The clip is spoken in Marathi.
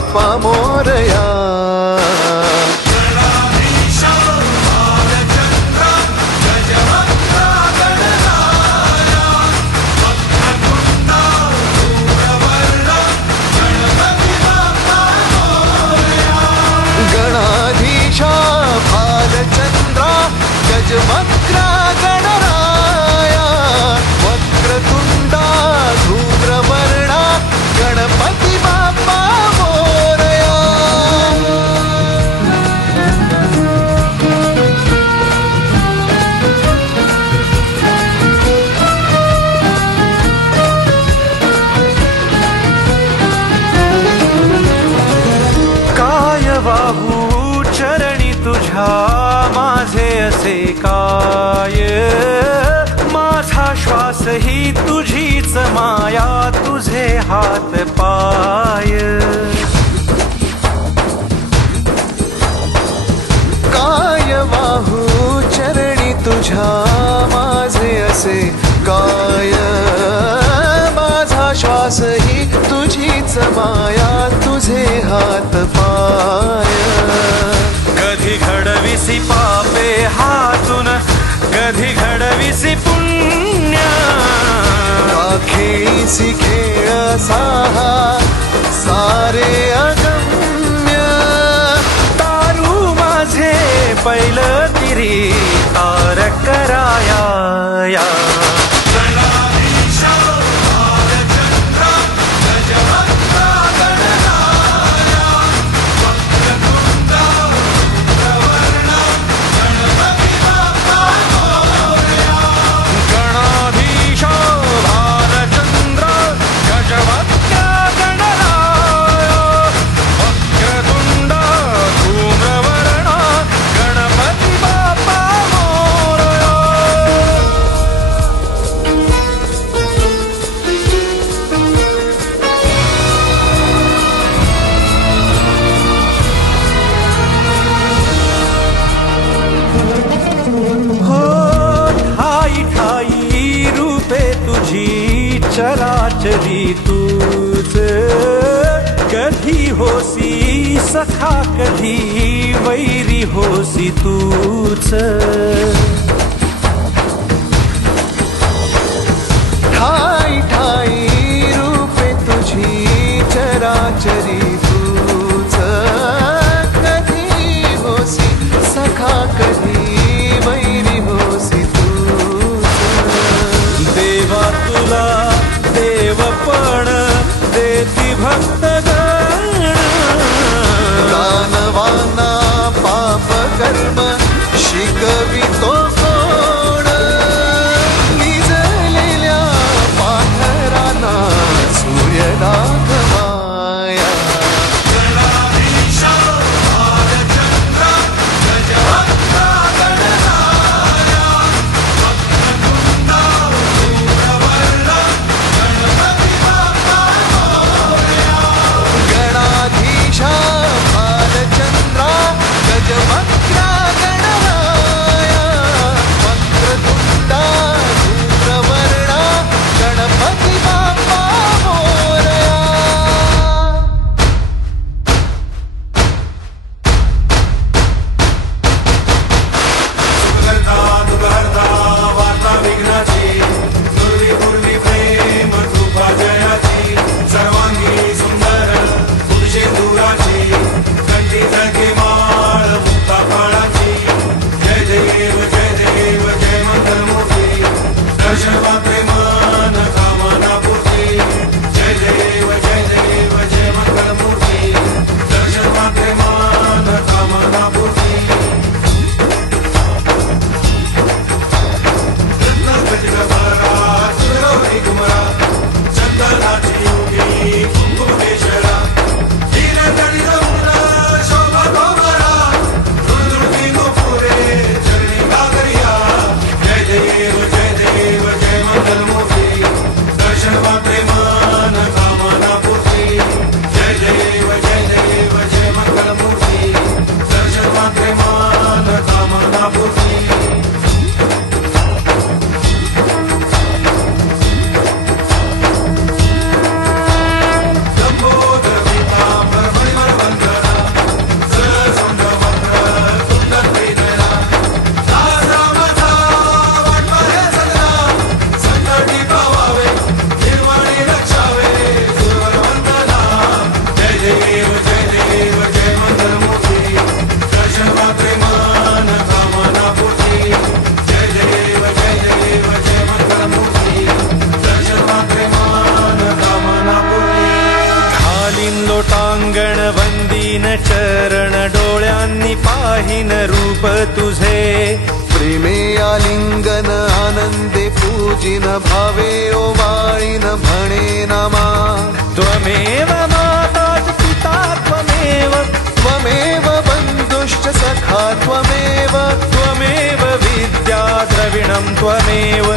बाप्पा मोरया. गणाधीशा भालचंद्रा गजवक्रा गणराया वक्रतुंडा धूम्रवर्णा गणपती बाप्पा मोरया. काय वाहू चरणी तुझ्या माझे असे काय, माझा श्वास ही तुझीच माया तुझे हात पाय. काय वाहू चरणी तुझ्या माझे असे काय, माझा श्वास ही तुझीच माया तुझे हात पाय. कधी घडविसी पापे हातून कधी घडविसी पुण्य, खेळीसी खेळ साहा सारे अगम्य. तारू माझे पहिलं तिरी तार कराया या. चराचरी तूच, कधी होसी सखा कधी वैरी होसी तूच. ठाई ठाई रूपे तुझी चराचरी तूच, कधी होसी सखा कधी वैरी होसी तूच. देवा तुला देवपण देती भक्तगण, दानवाना पाप कर्म शिकवितो कोण. निजलेल्या पाखरांना सूर्य दाखवाया. घेईन चरण डोळ्यांनी पाहिन रूप तुझे प्रेमे आलिंगन आनंदे पूजिन भावे ओवाळीन म्हणे नमा त्वमेव माता च पिता त्वमेव त्वमेव बन्धुश्च सखा त्वमेव त्वमेव विद्या द्रविणं त्वमेव